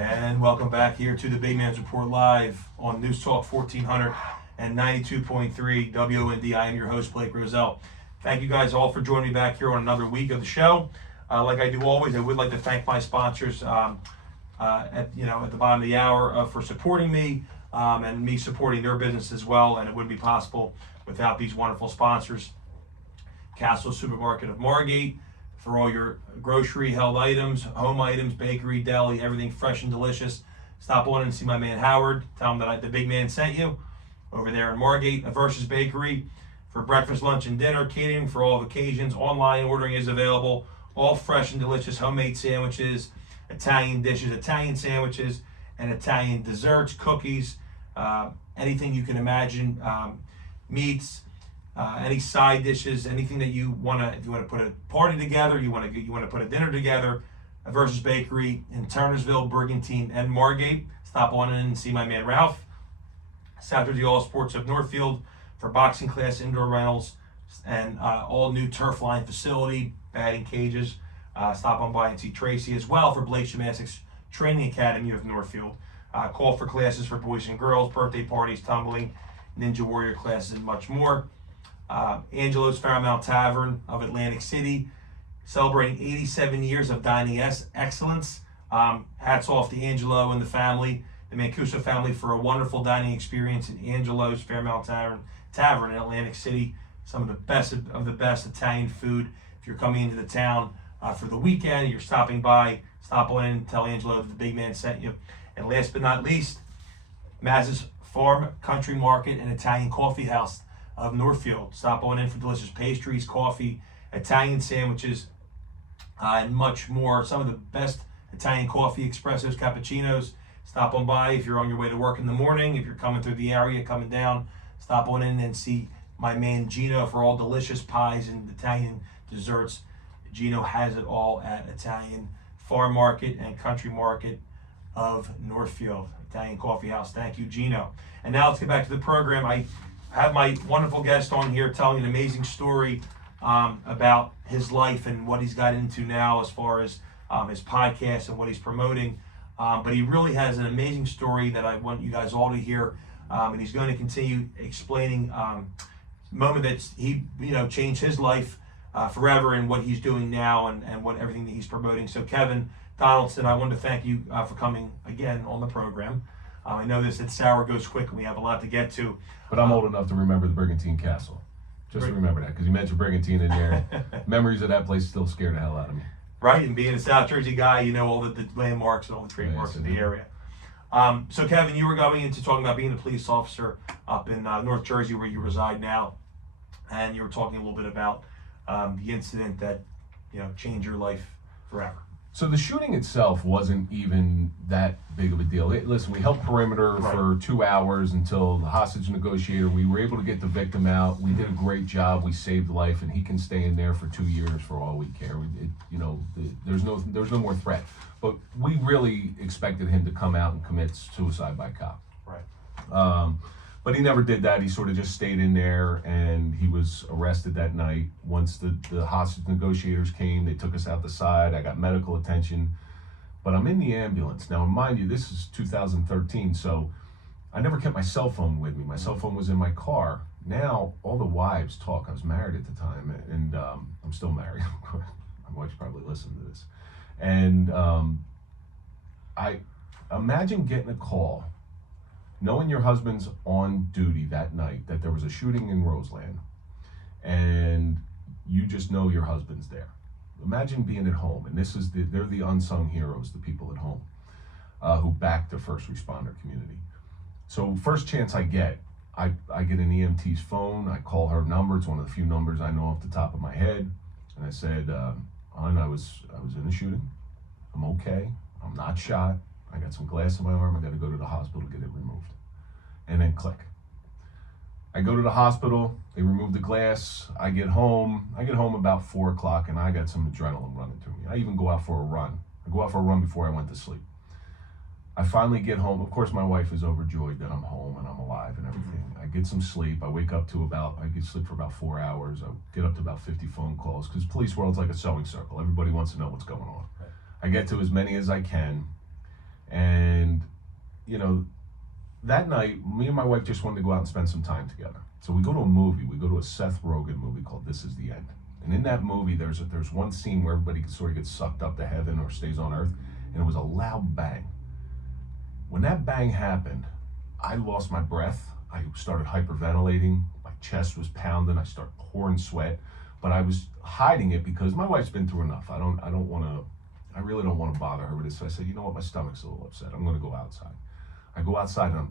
And welcome back here to the Big Man's Report live on News Talk 1400 and 92.3 WND. I am your host, Blake Roselle. Thank you guys all for joining me back here on another week of the show. Like I do always, I would like to thank my sponsors at the bottom of the hour for supporting me and me supporting their business as well. And it wouldn't be possible without these wonderful sponsors. Castle Supermarket of Margate, for all your grocery held items, home items, bakery, deli, everything fresh and delicious. Stop on and see my man Howard. Tell him that the big man sent you over there in Margate. Versus Bakery for breakfast, lunch, and dinner. Catering for all occasions. Online ordering is available. All fresh and delicious homemade sandwiches, Italian dishes, Italian sandwiches, and Italian desserts, cookies, anything you can imagine, meats. Any side dishes, anything that you want to, if you want to put a party together, you want to put a dinner together. Versus Bakery in Turnersville, Brigantine, and Margate. Stop on in and see my man Ralph. Saturday All Sports of Northfield for boxing class, indoor rentals, and all new turf line facility, batting cages. Stop on by and see Tracy as well for Blake Gymnastics Training Academy of Northfield. Call for classes for boys and girls, birthday parties, tumbling, Ninja Warrior classes, and much more. Angelo's Fairmount Tavern of Atlantic City, celebrating 87 years of dining excellence. Hats off to Angelo and the family, the Mancuso family, for a wonderful dining experience at Angelo's Fairmount Tavern in Atlantic City. Some of the best Italian food. If you're coming into the town for the weekend, you're stopping by, stop on in and tell Angelo that the big man sent you. And last but not least, Maz's Farm Country Market and Italian Coffee House of Northfield. Stop on in for delicious pastries, coffee, Italian sandwiches, and much more. Some of the best Italian coffee, espressos, cappuccinos. Stop on by if you're on your way to work in the morning. If you're coming through the area, coming down, stop on in and see my man Gino for all delicious pies and Italian desserts. Gino has it all at Italian Farm Market and Country Market of Northfield. Italian Coffee House. Thank you, Gino. And now let's get back to the program. I have my wonderful guest on here telling an amazing story about his life and what he's got into now as far as his podcast and what he's promoting. But he really has an amazing story that I want you guys all to hear. And he's going to continue explaining moment that he changed his life forever and what he's doing now and what everything that he's promoting. So Kevin Donaldson, I want to thank you for coming again on the program. I know this hour goes quick and we have a lot to get to. But I'm old enough to remember the Brigantine Castle. Just remember that, because you mentioned Brigantine in there. Memories of that place still scare the hell out of me. Right, and being a South Jersey guy, you know all the landmarks and all the trademarks of the area. So Kevin, you were going into talking about being a police officer up in North Jersey where you reside now. And you were talking a little bit about the incident that changed your life forever. So the shooting itself wasn't even that big of a deal. Listen, we held perimeter for 2 hours until the hostage negotiator. We were able to get the victim out. We did a great job. We saved life, and he can stay in there for 2 years for all we care. There's no more threat. But we really expected him to come out and commit suicide by cop. Right. But he never did that. He sort of just stayed in there, and he was arrested that night. Once the hostage negotiators came, they took us out the side. I got medical attention, but I'm in the ambulance. Now, mind you, this is 2013, so I never kept my cell phone with me. My cell phone was in my car. Now, all the wives talk. I was married at the time, and I'm still married. My wife's probably listening to this. And I imagine getting a call, knowing your husband's on duty that night, that there was a shooting in Roseland, and you just know your husband's there. Imagine being at home, and they're the unsung heroes, the people at home who back the first responder community. So first chance I get an EMT's phone. I call her number. It's one of the few numbers I know off the top of my head. And I said, hon, I was in a shooting. I'm okay. I'm not shot. I got some glass in my arm. I got to go to the hospital to get it removed. And then click. I go to the hospital. They remove the glass. I get home. About 4 o'clock, and I got some adrenaline running through me. I even go out for a run. I go out for a run before I went to sleep. I finally get home. Of course, my wife is overjoyed that I'm home and I'm alive and everything. I get some sleep. I wake up to I get sleep for about 4 hours. I get up to about 50 phone calls, because police world's like a sewing circle. Everybody wants to know what's going on. Right. I get to as many as I can. And, you know, that night, me and my wife just wanted to go out and spend some time together. So we go to a movie. We go to a Seth Rogen movie called This Is the End. And in that movie, there's one scene where everybody sort of gets sucked up to heaven or stays on earth, and it was a loud bang. When that bang happened, I lost my breath. I started hyperventilating. My chest was pounding. I started pouring sweat, but I was hiding it because my wife's been through enough. I really don't want to bother her with this. So I said, you know what, my stomach's a little upset. I'm going to go outside. I go outside and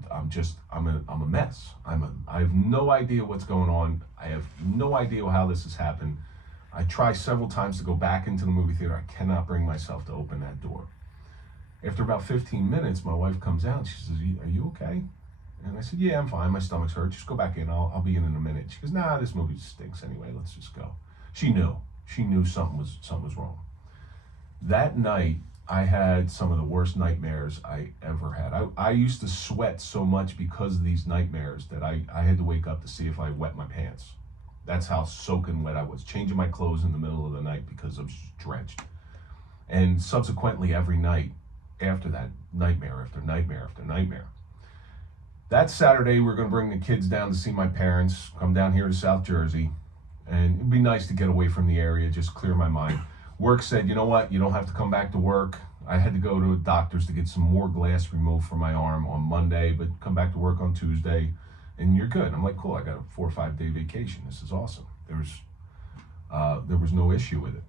I'm a mess. I have no idea what's going on. I have no idea how this has happened. I try several times to go back into the movie theater. I cannot bring myself to open that door. After about 15 minutes, my wife comes out and she says, are you okay? And I said, yeah, I'm fine. My stomach's hurt. Just go back in. I'll be in a minute. She goes, nah, this movie stinks anyway. Let's just go. She knew something was wrong. That night, I had some of the worst nightmares I ever had. I used to sweat so much because of these nightmares that I had to wake up to see if I wet my pants. That's how soaking wet I was. Changing my clothes in the middle of the night because I was drenched. And subsequently, every night after that, nightmare after nightmare after nightmare. That Saturday, we're going to bring the kids down to see my parents, come down here to South Jersey, and it'd be nice to get away from the area, just clear my mind. Work said, you know what, you don't have to come back to work. I had to go to a doctor's to get some more glass removed from my arm on Monday, but come back to work on Tuesday, and you're good. I'm like, cool, I got a 4 or 5 day vacation. This is awesome. There was no issue with it.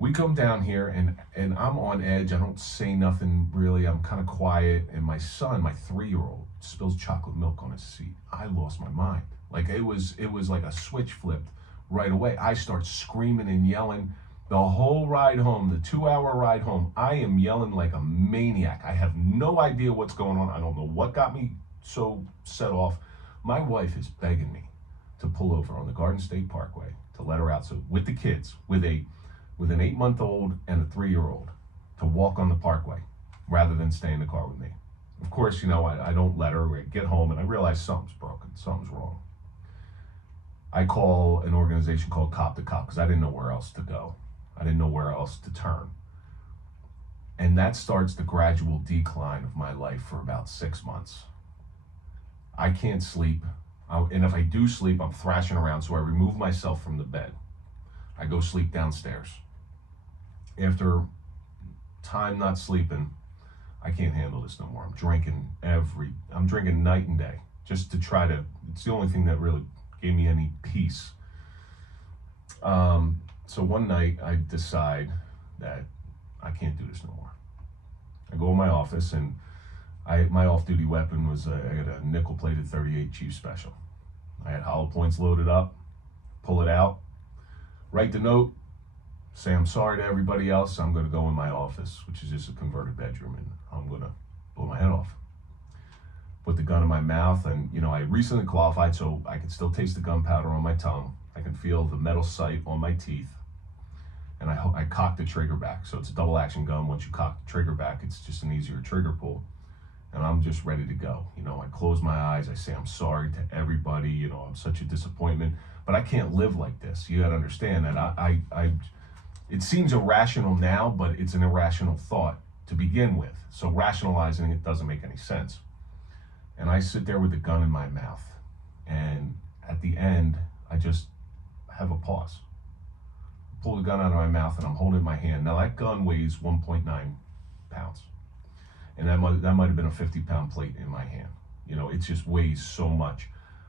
We come down here, and I'm on edge. I don't say nothing really. I'm kind of quiet, and my son, my 3-year-old, spills chocolate milk on his seat. I lost my mind. Like it was like a switch flipped right away. I start screaming and yelling. The whole ride home, the 2-hour ride home, I am yelling like a maniac. I have no idea what's going on. I don't know what got me so set off. My wife is begging me to pull over on the Garden State Parkway to let her out. So with the kids, with an 8-month-old and a 3-year-old, to walk on the parkway rather than stay in the car with me. Of course, you know, I don't let her. I get home and I realize something's broken, something's wrong. I call an organization called Cop to Cop because I didn't know where else to go. I didn't know where else to turn. And that starts the gradual decline of my life for about 6 months. I can't sleep. And if I do sleep, I'm thrashing around. So I remove myself from the bed. I go sleep downstairs. After time not sleeping, I can't handle this no more. I'm drinking night and day just to try to, it's the only thing that really gave me any peace. So one night I decide that I can't do this no more. I go in my office and my off-duty weapon was I got a nickel-plated 38 Chief Special. I had hollow points loaded up, pull it out, write the note, say I'm sorry to everybody else. I'm going to go in my office, which is just a converted bedroom, and I'm going to blow my head off. Put the gun in my mouth, and you know, I recently qualified, so I can still taste the gunpowder on my tongue. I can feel the metal sight on my teeth, and I cock the trigger back. So it's a double action gun. Once you cock the trigger back, it's just an easier trigger pull, and I'm just ready to go. You know, I close my eyes. I say I'm sorry to everybody. You know, I'm such a disappointment, but I can't live like this. You got to understand that it seems irrational now, but it's an irrational thought to begin with. So rationalizing it doesn't make any sense. And I sit there with the gun in my mouth, and at the end, I just have a pause. Pull the gun out of my mouth, and I'm holding it in my hand. Now that gun weighs 1.9 pounds, and that might have been a 50-pound plate in my hand. You know, it just weighs so much.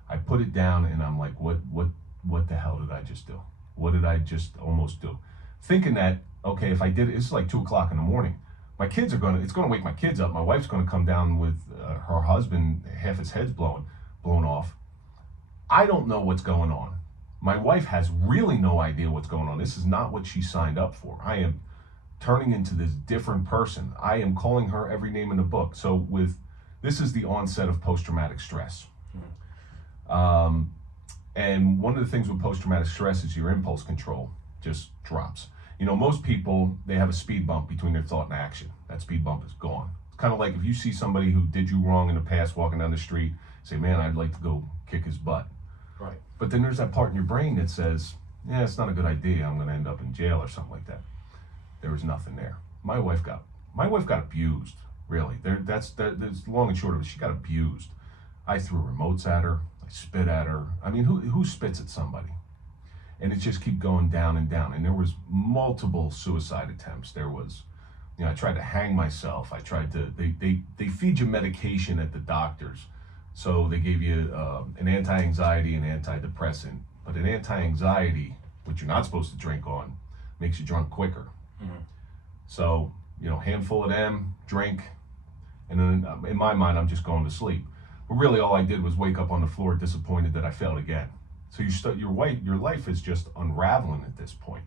I put it down, and I'm like, what the hell did I just do? What did I just almost do? Thinking that, okay, if I did it, it's like 2 o'clock in the morning. My kids it's going to wake my kids up. My wife's going to come down with her husband, half his head's blown off. I don't know what's going on. My wife has really no idea what's going on. This is not what she signed up for. I am turning into this different person. I am calling her every name in the book. So this is the onset of post-traumatic stress. And one of the things with post-traumatic stress is your impulse control just drops. You know, most people, they have a speed bump between their thought and action. That speed bump is gone. It's kind of like if you see somebody who did you wrong in the past walking down the street, say, man, I'd like to go kick his butt. Right. But then there's that part in your brain that says, yeah, it's not a good idea. I'm going to end up in jail or something like that. There was nothing there. My wife got abused Really. That's long and short of it. She got abused. I threw remotes at her. I spit at her. I mean, who spits at somebody? And it just kept going down and down. And there was multiple suicide attempts. There was, I tried to hang myself. I tried to, they feed you medication at the doctors. So they gave you an anti-anxiety and antidepressant. But an anti-anxiety, which you're not supposed to drink on, makes you drunk quicker. Mm-hmm. So, handful of them, drink, and then in my mind, I'm just going to sleep. But really all I did was wake up on the floor disappointed that I failed again. So your life is just unraveling at this point.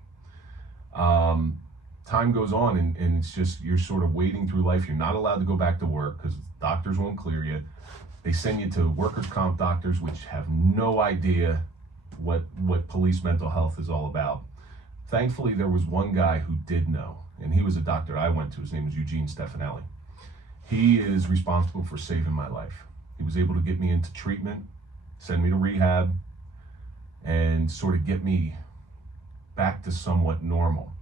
Time goes on and it's just, you're sort of wading through life. You're not allowed to go back to work because doctors won't clear you. They send you to workers' comp doctors, which have no idea what police mental health is all about. Thankfully, there was one guy who did know, and he was a doctor I went to. His name was Eugene Stefanelli. He is responsible for saving my life. He was able to get me into treatment, send me to rehab, and sort of get me back to somewhat normal.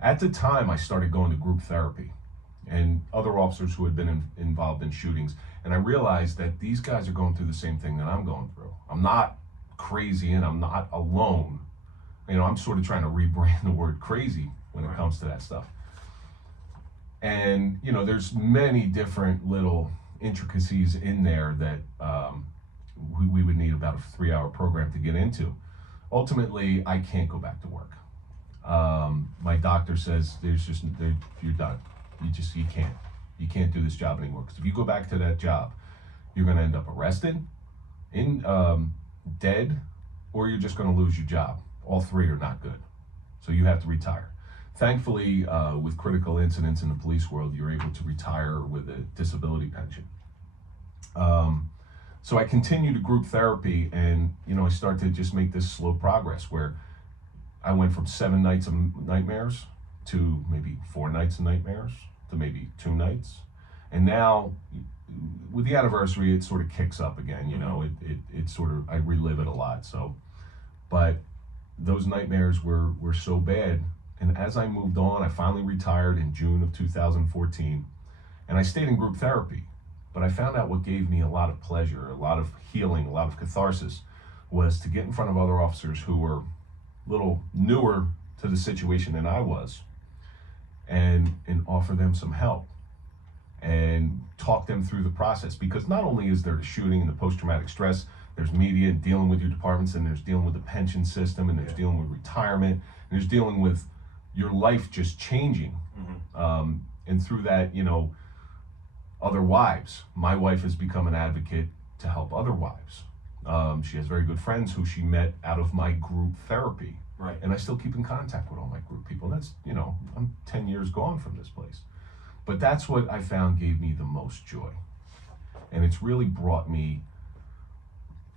At the time, I started going to group therapy and other officers who had been involved in shootings, and I realized that these guys are going through the same thing that I'm going through. I'm not crazy and I'm not alone. I'm sort of trying to rebrand the word crazy when it comes to that stuff. And, there's many different little intricacies in there that we would need about a 3-hour program to get into. Ultimately, I can't go back to work. My doctor says you're done. You can't. You can't do this job anymore. Because if you go back to that job, you're going to end up arrested, dead, or you're just going to lose your job. All three are not good. So you have to retire. Thankfully, with critical incidents in the police world, you're able to retire with a disability pension. So I continued to group therapy, and I started to just make this slow progress where I went from 7 nights of nightmares to maybe 4 nights of nightmares to maybe 2 nights. And now with the anniversary, it sort of kicks up again, it sort of, I relive it a lot. So, but those nightmares were so bad. And as I moved on, I finally retired in June of 2014, and I stayed in group therapy. But I found out what gave me a lot of pleasure, a lot of healing, a lot of catharsis, was to get in front of other officers who were a little newer to the situation than I was, and offer them some help and talk them through the process. Because not only is there the shooting and the post-traumatic stress, there's media and dealing with your departments, and there's dealing with the pension system, and there's dealing with retirement, and there's dealing with your life just changing. Mm-hmm. And through that, other wives. My wife has become an advocate to help other wives. She has very good friends who she met out of my group therapy. Right. And I still keep in contact with all my group people. That's, I'm 10 years gone from this place. But that's what I found gave me the most joy. And it's really brought me,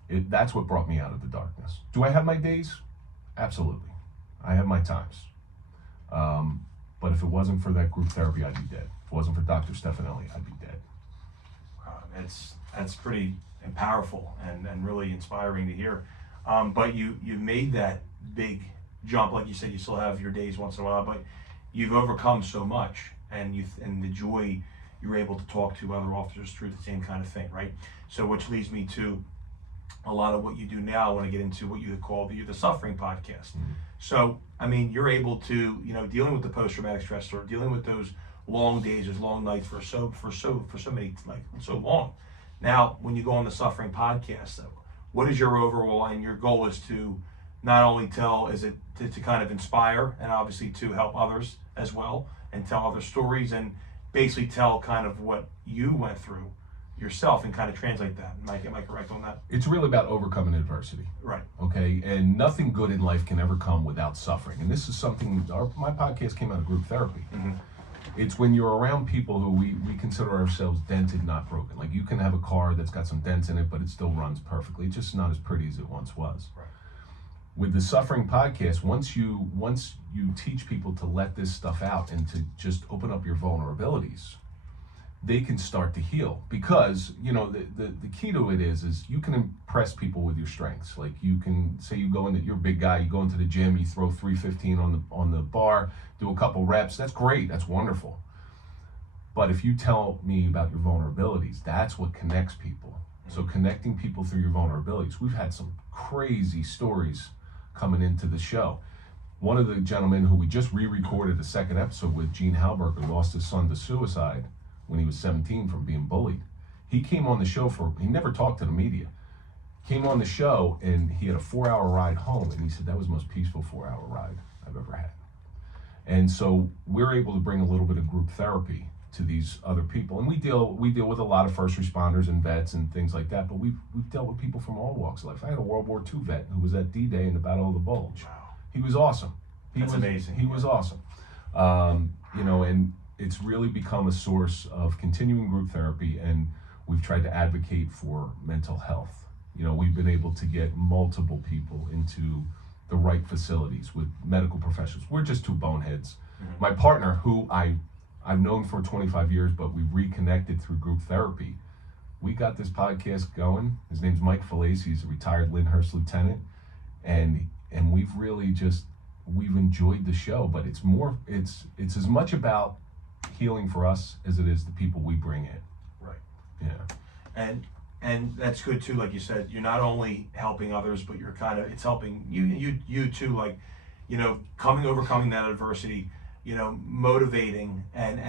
that's what brought me out of the darkness. Do I have my days? Absolutely. I have my times. But if it wasn't for that group therapy, I'd be dead. If it wasn't for Dr. Stefanelli, I'd be dead. That's pretty powerful and really inspiring to hear. But you made that big jump, like you said. You still have your days once in a while, but you've overcome so much, and the joy you're able to talk to other officers through the same kind of thing, right? So, which leads me to a lot of what you do now. I want to get into what you call the Suffering Podcast. Mm-hmm. So, you're able to, dealing with the post-traumatic stress, or dealing with those long days, those long nights for so many, so long. Now, when you go on the Suffering Podcast, though, what is your overall, and your goal is to not only to kind of inspire, and obviously to help others as well, and tell other stories, and basically tell kind of what you went through yourself, and kind of translate that. Am I correct on that? It's really about overcoming adversity. Right. Okay. And nothing good in life can ever come without suffering. And this is something, my podcast came out of group therapy. Mm-hmm. It's when you're around people who we consider ourselves dented, not broken. Like, you can have a car that's got some dents in it, but it still runs perfectly. It's just not as pretty as it once was. Right. With the Suffering Podcast, once you teach people to let this stuff out and to just open up your vulnerabilities, they can start to heal. Because the key to it is you can impress people with your strengths. Like, you can say, you're a big guy, you go into the gym, you throw 315 on the bar, do a couple reps. That's great, that's wonderful. But if you tell me about your vulnerabilities, that's what connects people. So connecting people through your vulnerabilities. We've had some crazy stories coming into the show. One of the gentlemen who we just re-recorded a second episode with, Gene Halberg, who lost his son to suicide when he was 17 from being bullied. He came on the show he never talked to the media. Came on the show and he had a 4-hour ride home, and he said that was the most peaceful 4-hour ride I've ever had. And so we're able to bring a little bit of group therapy to these other people, and we deal with a lot of first responders and vets and things like that. But we've dealt with people from all walks of life. I had a World War II vet who was at D-Day in the Battle of the Bulge. Wow. He was awesome. That's amazing. He was awesome. And it's really become a source of continuing group therapy, and we've tried to advocate for mental health. We've been able to get multiple people into the right facilities with medical professionals. We're just two boneheads. Mm-hmm. My partner, who I've known for 25 years, but we reconnected through group therapy. We got this podcast going. His name's Mike Falaise. He's a retired Lyndhurst lieutenant. And we've really we've enjoyed the show, but it's as much about healing for us as it is the people we bring in. Right. Yeah. And that's good too, like you said, you're not only helping others, but it's helping you too, like, overcoming that adversity, motivating and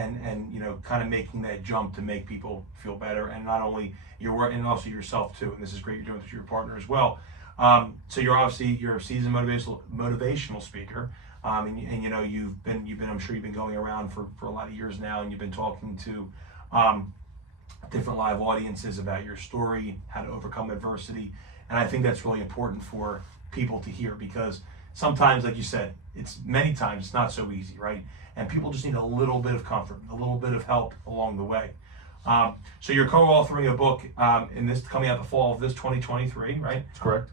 kind of making that jump to make people feel better, and not only your work and also yourself too. And this is great you're doing this with your partner as well. So you're a seasoned motivational speaker, and you've been I'm sure you've been going around for a lot of years now, and you've been talking to different live audiences about your story, how to overcome adversity. And I think that's really important for people to hear, because sometimes, like you said, many times it's not so easy, right? And people just need a little bit of comfort, a little bit of help along the way. So you're co-authoring a book coming out the fall of this 2023, right? That's correct.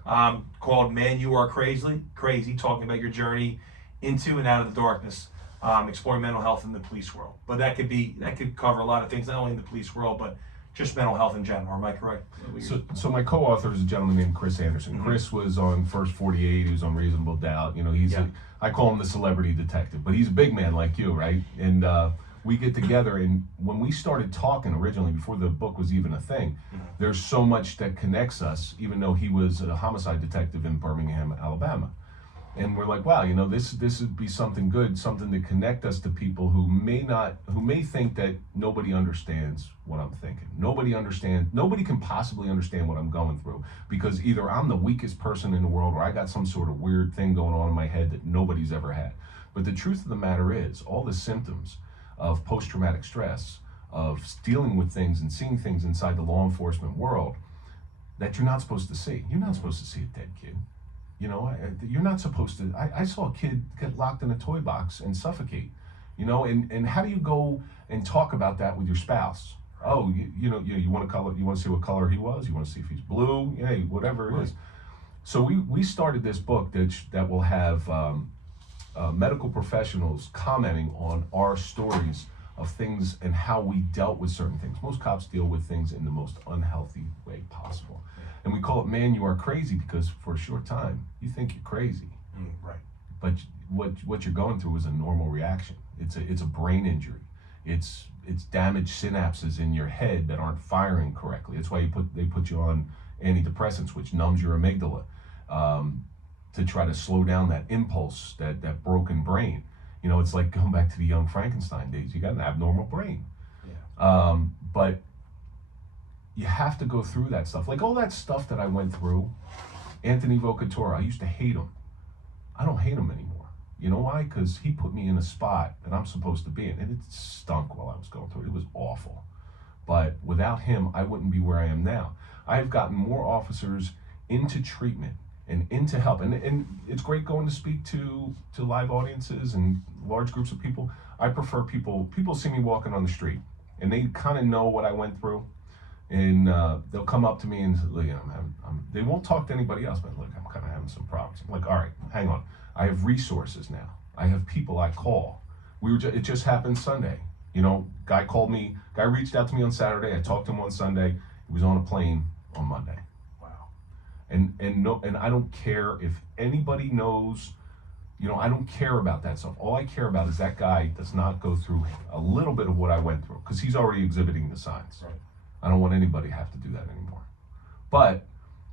Called "Man, You Are Crazy," talking about your journey into and out of the darkness, exploring mental health in the police world. But that could cover a lot of things, not only in the police world, but just mental health in general. Am I correct? So my co-author is a gentleman named Chris Anderson. Mm-hmm. Chris was on First 48. He was on Reasonable Doubt. I call him the celebrity detective, but he's a big man like you, right? And we get together, and when we started talking originally, before the book was even a thing, mm-hmm. there's so much that connects us, even though he was a homicide detective in Birmingham, Alabama. And we're like, wow, this would be something good, something to connect us to people who may think that nobody understands what I'm thinking. Nobody can possibly understand what I'm going through, because either I'm the weakest person in the world, or I got some sort of weird thing going on in my head that nobody's ever had. But the truth of the matter is, all the symptoms of post-traumatic stress, of dealing with things and seeing things inside the law enforcement world that you're not supposed to see. You're not supposed to see a dead kid. You're not supposed to. I saw a kid get locked in a toy box and suffocate. And how do you go and talk about that with your spouse? Oh, you want to see what color he was? You want to see if he's blue? Hey, whatever it is. So we started this book that will have medical professionals commenting on our stories of things and how we dealt with certain things. Most cops deal with things in the most unhealthy way possible. And we call it "Man, You Are Crazy," because for a short time, you think you're crazy. Right. But what you're going through is a normal reaction. It's a brain injury. It's damaged synapses in your head that aren't firing correctly. That's why they put you on antidepressants, which numbs your amygdala, to try to slow down that impulse, that broken brain. It's like going back to the young Frankenstein days. You got an abnormal brain. Yeah. But you have to go through that stuff. Like all that stuff that I went through, Anthony Vocatore, I used to hate him. I don't hate him anymore. You know why? Because he put me in a spot that I'm supposed to be in, and it stunk while I was going through it. It was awful. But without him, I wouldn't be where I am now. I've gotten more officers into treatment and into help. And it's great going to speak to live audiences and large groups of people. I prefer people see me walking on the street, and they kind of know what I went through. And they'll come up to me and say, look, they won't talk to anybody else, but look, I'm kind of having some problems. I'm like, all right, hang on. I have resources now. I have people I call. It just happened Sunday. Guy reached out to me on Saturday. I talked to him on Sunday. He was on a plane on Monday. Wow. And I don't care if anybody knows I don't care about that stuff. All I care about is that guy does not go through a little bit of what I went through, because he's already exhibiting the signs. Right. I don't want anybody to have to do that anymore. But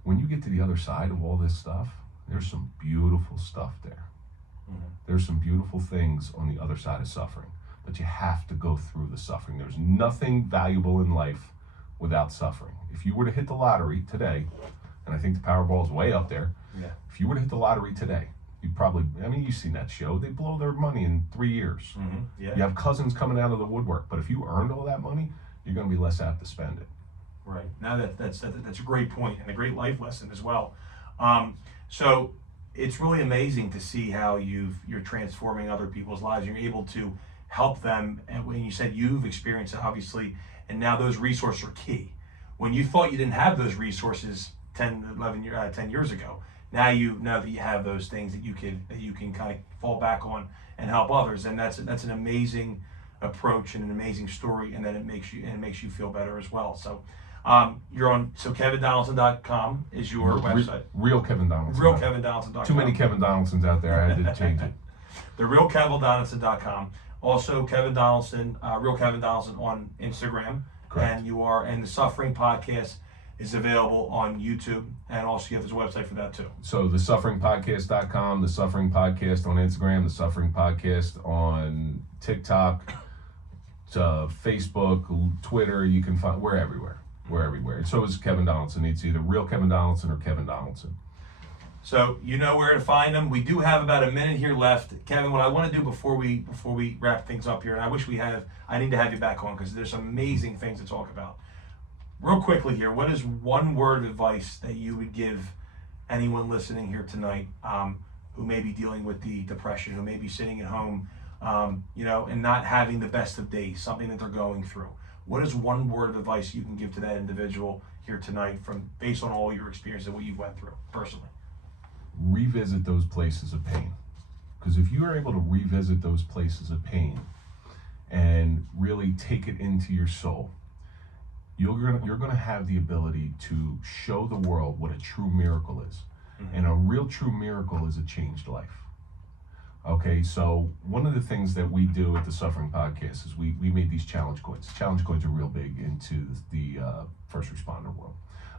when you get to the other side of all this stuff, there's some beautiful stuff there. There's some beautiful things on the other side of suffering, but you have to go through the suffering. There's nothing valuable in life without suffering. If you were to hit the lottery today, and I think the Powerball is way up there, if you were to hit the lottery today, you'd probably, you've seen that show, they blow their money in 3 years. You have cousins coming out of the woodwork, but if you earned all that money, you're going to be less apt to spend it. Right. Now that's a great point, and a great life lesson as well. So it's really amazing to see how you're transforming other people's lives. You're able to help them, and when you said you've experienced it, obviously, and now those resources are key. When you thought you didn't have those resources 10 years ago, now that you have those things that you can kind of fall back on and help others, and that's an amazing approach and an amazing story, and then it makes you feel better as well. So you're on, so KevinDonaldson.com is your website. Real Kevin Donaldson. RealKevinDonaldson.com. Too many Kevin Donaldsons out there. I had to change it. The RealKevinDonaldson.com. Also, Kevin Donaldson, Real Kevin Donaldson on Instagram. Correct. And the Suffering Podcast is available on YouTube, and also you have his website for that too. So the SufferingPodcast.com, the Suffering Podcast on Instagram, the Suffering Podcast on TikTok, Facebook, Twitter. You can find, we're everywhere. We're everywhere. And so is Kevin Donaldson. It's either Real Kevin Donaldson or Kevin Donaldson. So you know where to find them. We do have about a minute here left. Kevin, what I want to do before we wrap things up here, and I need to have you back on because there's some amazing things to talk about. Real quickly here, what is one word of advice that you would give anyone listening here tonight who may be dealing with the depression, who may be sitting at home, and not having the best of days, something that they're going through? What is one word of advice you can give to that individual here tonight, based on all your experience and what you went through personally? Revisit those places of pain. Because if you are able to revisit those places of pain and really take it into your soul, you're going to have the ability to show the world what a true miracle is. And a real true miracle is a changed life. Okay, so one of the things that we do at the Suffering Podcast is we made these challenge coins. Challenge coins are real big into the first responder world.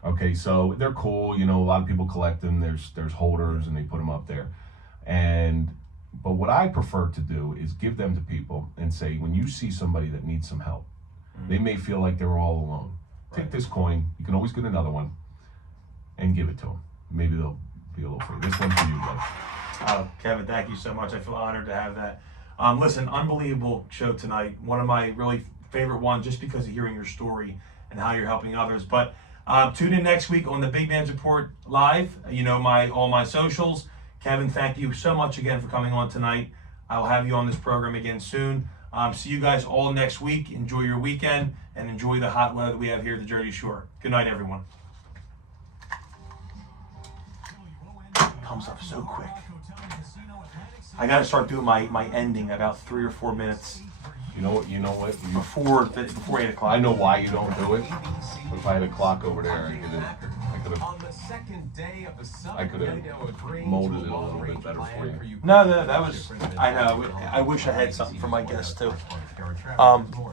Okay, so they're cool. A lot of people collect them. There's holders, and they put them up there. But what I prefer to do is give them to people and say, when you see somebody that needs some help, they may feel like they're all alone. Take this coin. You can always get another one, and give it to them. Maybe they'll be a little free. This one's for you, guys. Kevin, thank you so much. I feel honored to have that. Listen, unbelievable show tonight. One of my really favorite ones, just because of hearing your story and how you're helping others. But tune in next week on the Big Man's Report Live. All my socials. Kevin, thank you so much again for coming on tonight. I'll have you on this program again soon. See you guys all next week. Enjoy your weekend and enjoy the hot weather that we have here at the Jersey Shore. Good night, everyone. Comes up so quick. I got to start doing my ending about 3 or 4 minutes. You know what? Before 8 o'clock. I know why you don't do it. But if I had a clock over there, I could have molded it a little bit better for you. No, that was. I know. I wish I had something for my guests too.